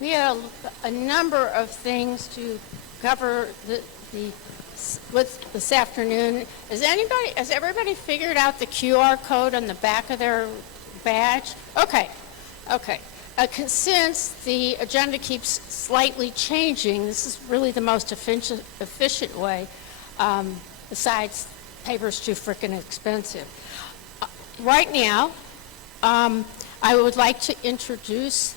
We had a number of things to cover with this afternoon. Has everybody figured out the QR code on the back of their badge? Okay. Since the agenda keeps slightly changing, this is really the most efficient way, besides paper's too frickin' expensive. Right now, I would like to introduce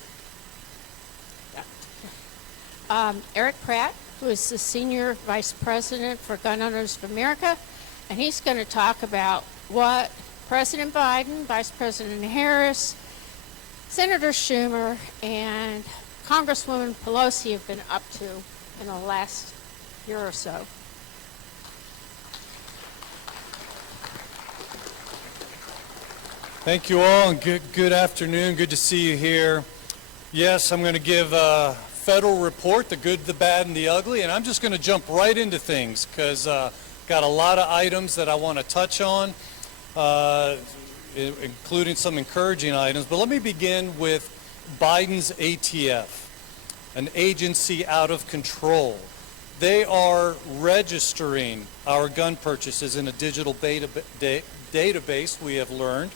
Erich Pratt, who is the Senior Vice President for Gun Owners of America, and he's going to talk about what President Biden, Vice President Harris, Senator Schumer, and Congresswoman Pelosi have been up to in the last year or so. Thank you all, and good afternoon. Good to see you here. Yes, I'm going to give a federal report, the good, the bad, and the ugly, and I'm just going to jump right into things because got a lot of items that I want to touch on, including some encouraging items. But let me begin with Biden's ATF, an agency out of control. They are registering our gun purchases in a digital database, we have learned.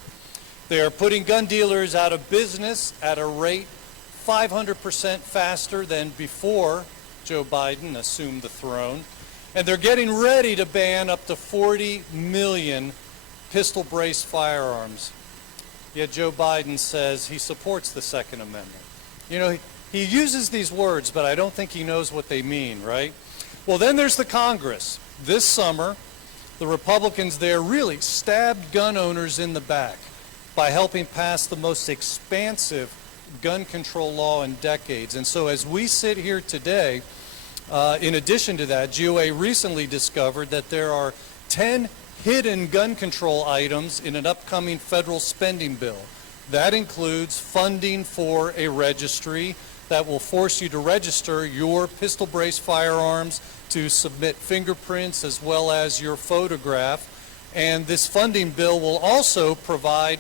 They are putting gun dealers out of business at a rate 500% faster than before Joe Biden assumed the throne. And they're getting ready to ban up to 40 million pistol brace firearms. Yet Joe Biden says he supports the Second Amendment. You know, he uses these words, but I don't think he knows what they mean, right? Well, then there's the Congress. This summer, the Republicans there really stabbed gun owners in the back by helping pass the most expansive gun control law in decades. And so as we sit here today, in addition to that, GOA recently discovered that there are 10 hidden gun control items in an upcoming federal spending bill. That includes funding for a registry that will force you to register your pistol brace firearms, to submit fingerprints as well as your photograph. And this funding bill will also provide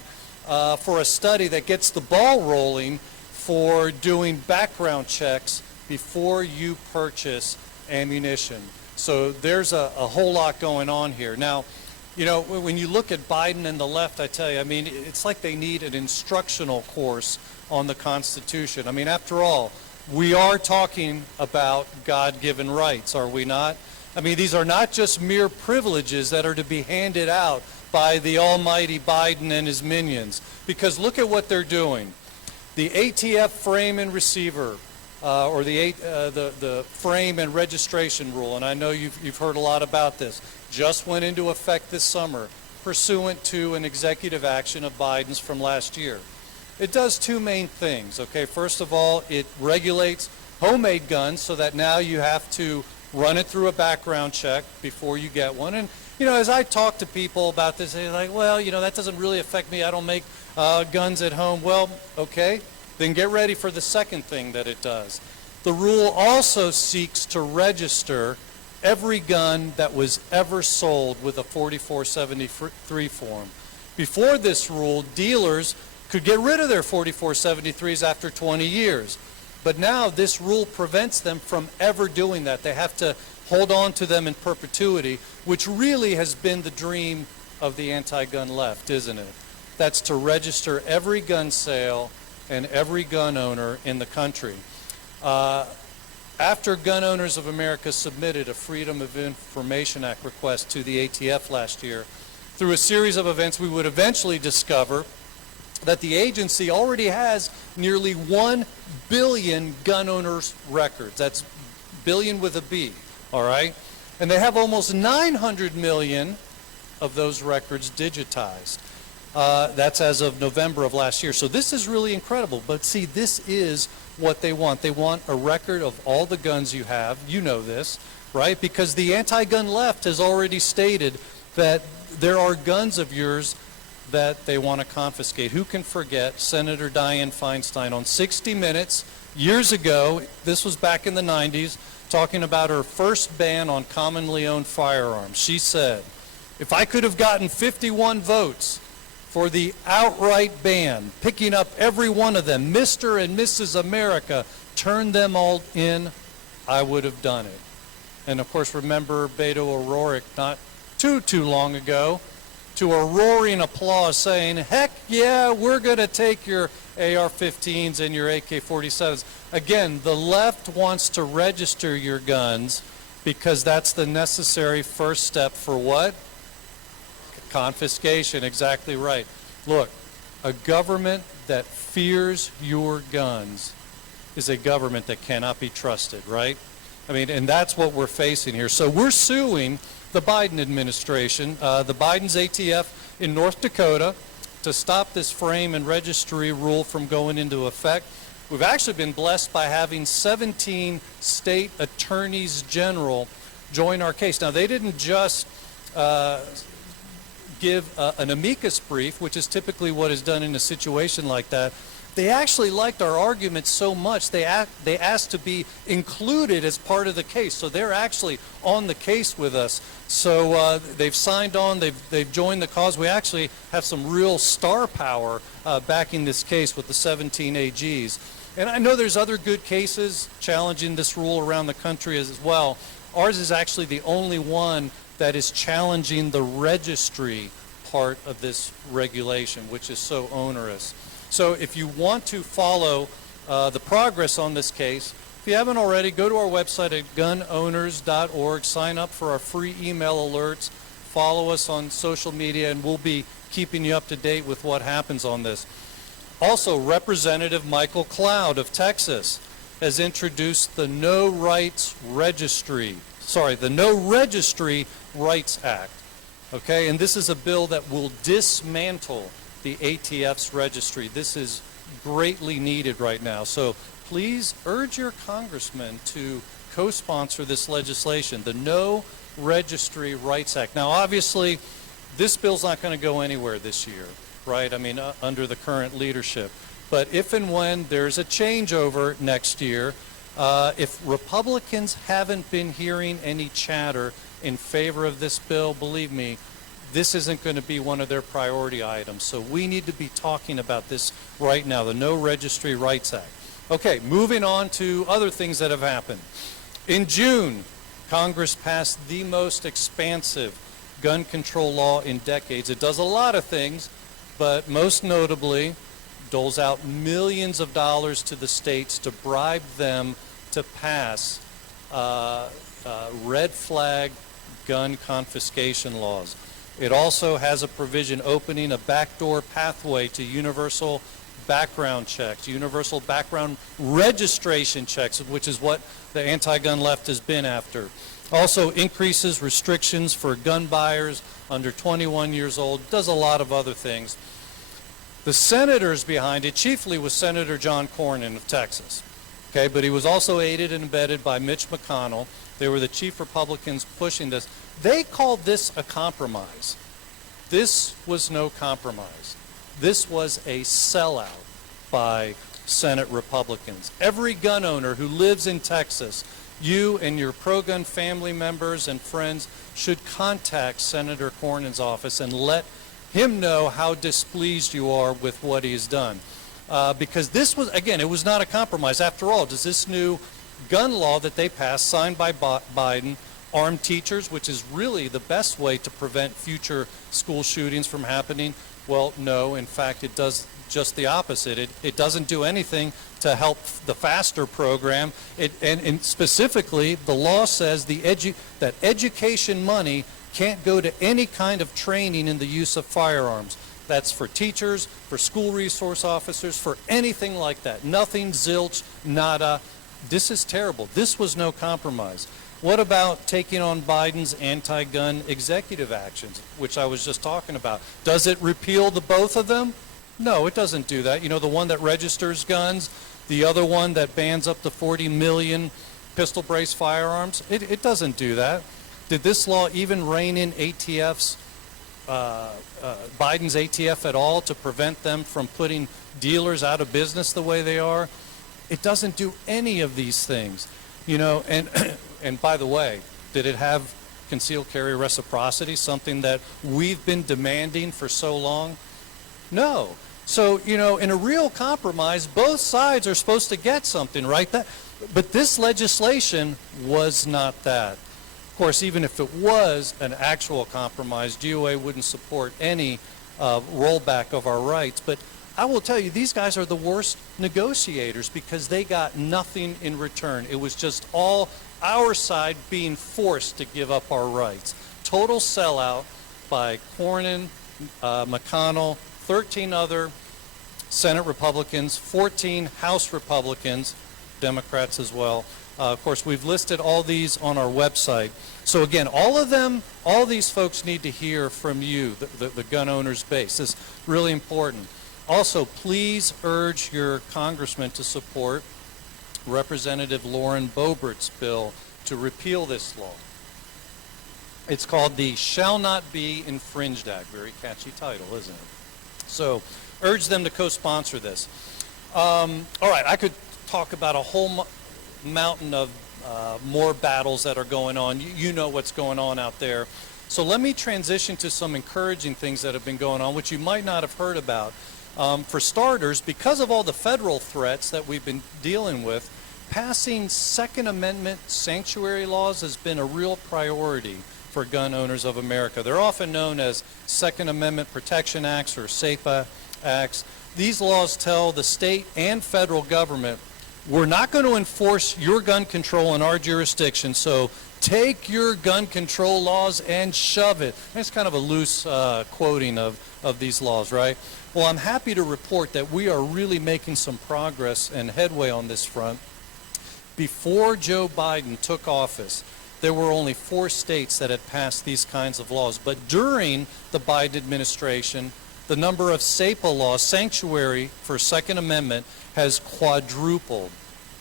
for a study that gets the ball rolling for doing background checks before you purchase ammunition. So there's a whole lot going on here. Now, you know, when you look at Biden and the left, I tell you, I mean, it's like they need an instructional course on the Constitution. I mean, after all, we are talking about God-given rights, are we not? I mean, these are not just mere privileges that are to be handed out by the almighty Biden and his minions. Because look at what they're doing. The ATF frame and receiver, or the frame and registration rule, and I know you've heard a lot about this, just went into effect this summer, pursuant to an executive action of Biden's from last year. It does two main things, okay? First of all, it regulates homemade guns so that now you have to run it through a background check before you get one. And you know, as I talk to people about this, they're like, well, you know, that doesn't really affect me. I don't make guns at home. Well, okay, then get ready for the second thing that it does. The rule also seeks to register every gun that was ever sold with a 4473 form. Before this rule, dealers could get rid of their 4473s after 20 years. But now this rule prevents them from ever doing that. They have to hold on to them in perpetuity, which really has been the dream of the anti-gun left, isn't it? That's to register every gun sale and every gun owner in the country. After Gun Owners of America submitted a Freedom of Information Act request to the ATF last year, through a series of events, we would eventually discover that the agency already has nearly 1 billion gun owners' records. That's billion with a B, all right? And they have almost 900 million of those records digitized. That's as of November of last year. So this is really incredible. But see, this is what they want. They want a record of all the guns you have. You know this, right? Because the anti-gun left has already stated that there are guns of yours that they want to confiscate. Who can forget Senator Dianne Feinstein on 60 Minutes years ago, this was back in the 90s, talking about her first ban on commonly owned firearms. She said, if I could have gotten 51 votes for the outright ban, picking up every one of them, Mr. and Mrs. America, turn them all in, I would have done it. And of course, remember Beto O'Rourke not too long ago, to a roaring applause saying, heck yeah, we're going to take your AR-15s and your AK-47s. Again, the left wants to register your guns because that's the necessary first step for what? Confiscation, exactly right. Look, a government that fears your guns is a government that cannot be trusted, right? I mean, and that's what we're facing here. So we're suing the Biden administration, the Biden's ATF in North Dakota, to stop this frame and registry rule from going into effect. We've actually been blessed by having 17 state attorneys general join our case. Now, they didn't just give an amicus brief, which is typically what is done in a situation like that. They actually liked our argument so much, they asked to be included as part of the case. So they're actually on the case with us. So they've signed on, they've joined the cause. We actually have some real star power backing this case with the 17 AGs. And I know there's other good cases challenging this rule around the country as well. Ours is actually the only one that is challenging the registry part of this regulation, which is so onerous. So if you want to follow the progress on this case, if you haven't already, go to our website at gunowners.org, sign up for our free email alerts, follow us on social media, and we'll be keeping you up to date with what happens on this. Also, Representative Michael Cloud of Texas has introduced the No Registry Rights Act. Okay, and this is a bill that will dismantle the ATF's registry. This is greatly needed right now. So please urge your congressman to co-sponsor this legislation, the No Registry Rights Act. Now, obviously, this bill's not going to go anywhere this year, right? I mean, under the current leadership. But if and when there's a changeover next year, if Republicans haven't been hearing any chatter in favor of this bill, believe me, this isn't going to be one of their priority items. So we need to be talking about this right now, the No Registry Rights Act. Okay, moving on to other things that have happened. In June, Congress passed the most expansive gun control law in decades. It does a lot of things, but most notably doles out millions of dollars to the states to bribe them to pass red flag gun confiscation laws. It also has a provision opening a backdoor pathway to universal background checks, universal background registration checks, which is what the anti-gun left has been after. Also increases restrictions for gun buyers under 21 years old, does a lot of other things. The senators behind it chiefly was Senator John Cornyn of Texas. Okay, but he was also aided and abetted by Mitch McConnell. They were the chief Republicans pushing this. They called this a compromise. This was no compromise. This was a sellout by Senate Republicans. Every gun owner who lives in Texas, you and your pro-gun family members and friends should contact Senator Cornyn's office and let him know how displeased you are with what he's done. Because this was, again, it was not a compromise. After all, does this new gun law that they passed, signed by Biden, arm teachers, which is really the best way to prevent future school shootings from happening? Well, no. In fact, it does just the opposite. It doesn't do anything to help the FASTER program. And specifically, the law says that education money can't go to any kind of training in the use of firearms. That's for teachers, for school resource officers, for anything like that. Nothing, zilch, nada. This is terrible. This was no compromise. What about taking on Biden's anti-gun executive actions, which I was just talking about? Does it repeal the both of them? No, it doesn't do that. You know, the one that registers guns, the other one that bans up to 40 million pistol brace firearms, it doesn't do that. Did this law even rein in ATF's, Biden's ATF at all to prevent them from putting dealers out of business the way they are? It doesn't do any of these things. You know, and by the way, did it have concealed carry reciprocity, something that we've been demanding for so long? No. So, in a real compromise, both sides are supposed to get something, right? But this legislation was not that. Of course, even if it was an actual compromise, GOA wouldn't support any rollback of our rights. But I will tell you, these guys are the worst negotiators because they got nothing in return. It was just all our side being forced to give up our rights. Total sellout by Cornyn, McConnell, 13 other Senate Republicans, 14 House Republicans, Democrats as well. Of course, we've listed all these on our website. So again, all these folks need to hear from you, the gun owners base. This is really important. Also, please urge your congressman to support Representative Lauren Boebert's bill to repeal this law. It's called the Shall Not Be Infringed Act. Very catchy title, isn't it? So, urge them to co-sponsor this. All right, I could talk about a whole mountain of more battles that are going on. You know what's going on out there. So let me transition to some encouraging things that have been going on, which you might not have heard about. For starters, because of all the federal threats that we've been dealing with, passing Second Amendment sanctuary laws has been a real priority for gun owners of America. They're often known as Second Amendment Protection Acts or SAFA Acts. These laws tell the state and federal government, we're not going to enforce your gun control in our jurisdiction, so take your gun control laws and shove it. And it's kind of a loose quoting of these laws, right? Well, I'm happy to report that we are really making some progress and headway on this front. Before Joe Biden took office, there were only 4 states that had passed these kinds of laws. But during the Biden administration, the number of SAPA laws, sanctuary for Second Amendment, has quadrupled.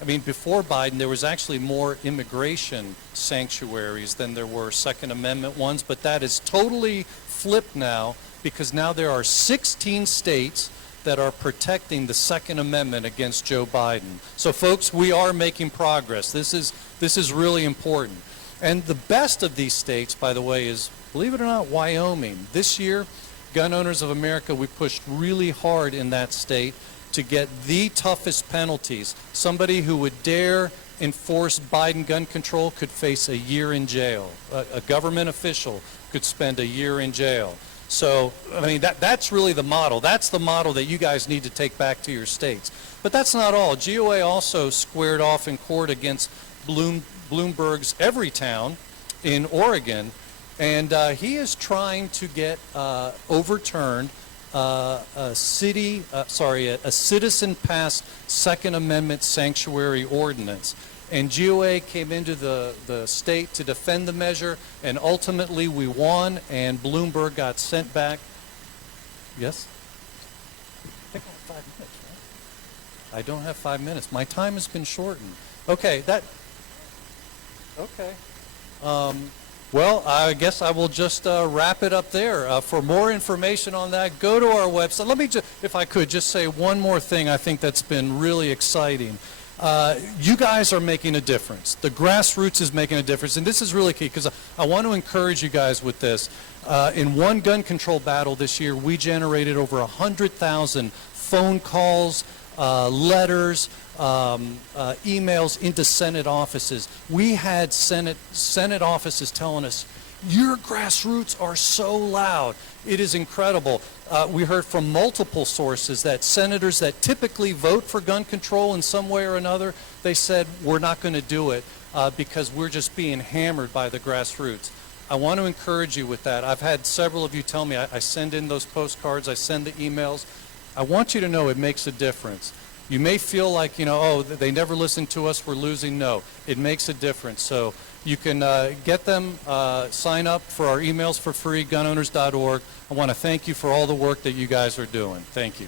I mean, before Biden, there was actually more immigration sanctuaries than there were Second Amendment ones, but that is totally flipped now because now there are 16 states that are protecting the Second Amendment against Joe Biden. So folks, we are making progress. This is really important. And the best of these states, by the way, is, believe it or not, Wyoming. This year, Gun Owners of America, we pushed really hard in that state to get the toughest penalties. Somebody who would dare enforce Biden gun control could face a year in jail. A government official could spend a year in jail. So, I mean, that's really the model. That's the model that you guys need to take back to your states. But that's not all. GOA also squared off in court against Bloomberg's Everytown in Oregon, and he is trying to get overturned a citizen-passed Second Amendment sanctuary ordinance. And GOA came into the state to defend the measure, and ultimately we won, and Bloomberg got sent back. Yes? I think I have 5 minutes, right? I don't have 5 minutes. My time has been shortened. Okay, okay. Well, I guess I will just wrap it up there. For more information on that, go to our website. Let me just, if I could, just say one more thing I think that's been really exciting. You guys are making a difference. The grassroots is making a difference, and this is really key because I want to encourage you guys with this. In one gun control battle this year, we generated over 100,000 phone calls, letters, emails into Senate offices. We had Senate offices telling us, your grassroots are so loud. It is incredible. We heard from multiple sources that senators that typically vote for gun control in some way or another, they said, we're not going to do it because we're just being hammered by the grassroots. I want to encourage you with that. I've had several of you tell me, I send in those postcards, I send the emails. I want you to know it makes a difference. You may feel like, oh, they never listen to us, we're losing. No, it makes a difference. So you can get them, sign up for our emails for free, gunowners.org. I want to thank you for all the work that you guys are doing. Thank you.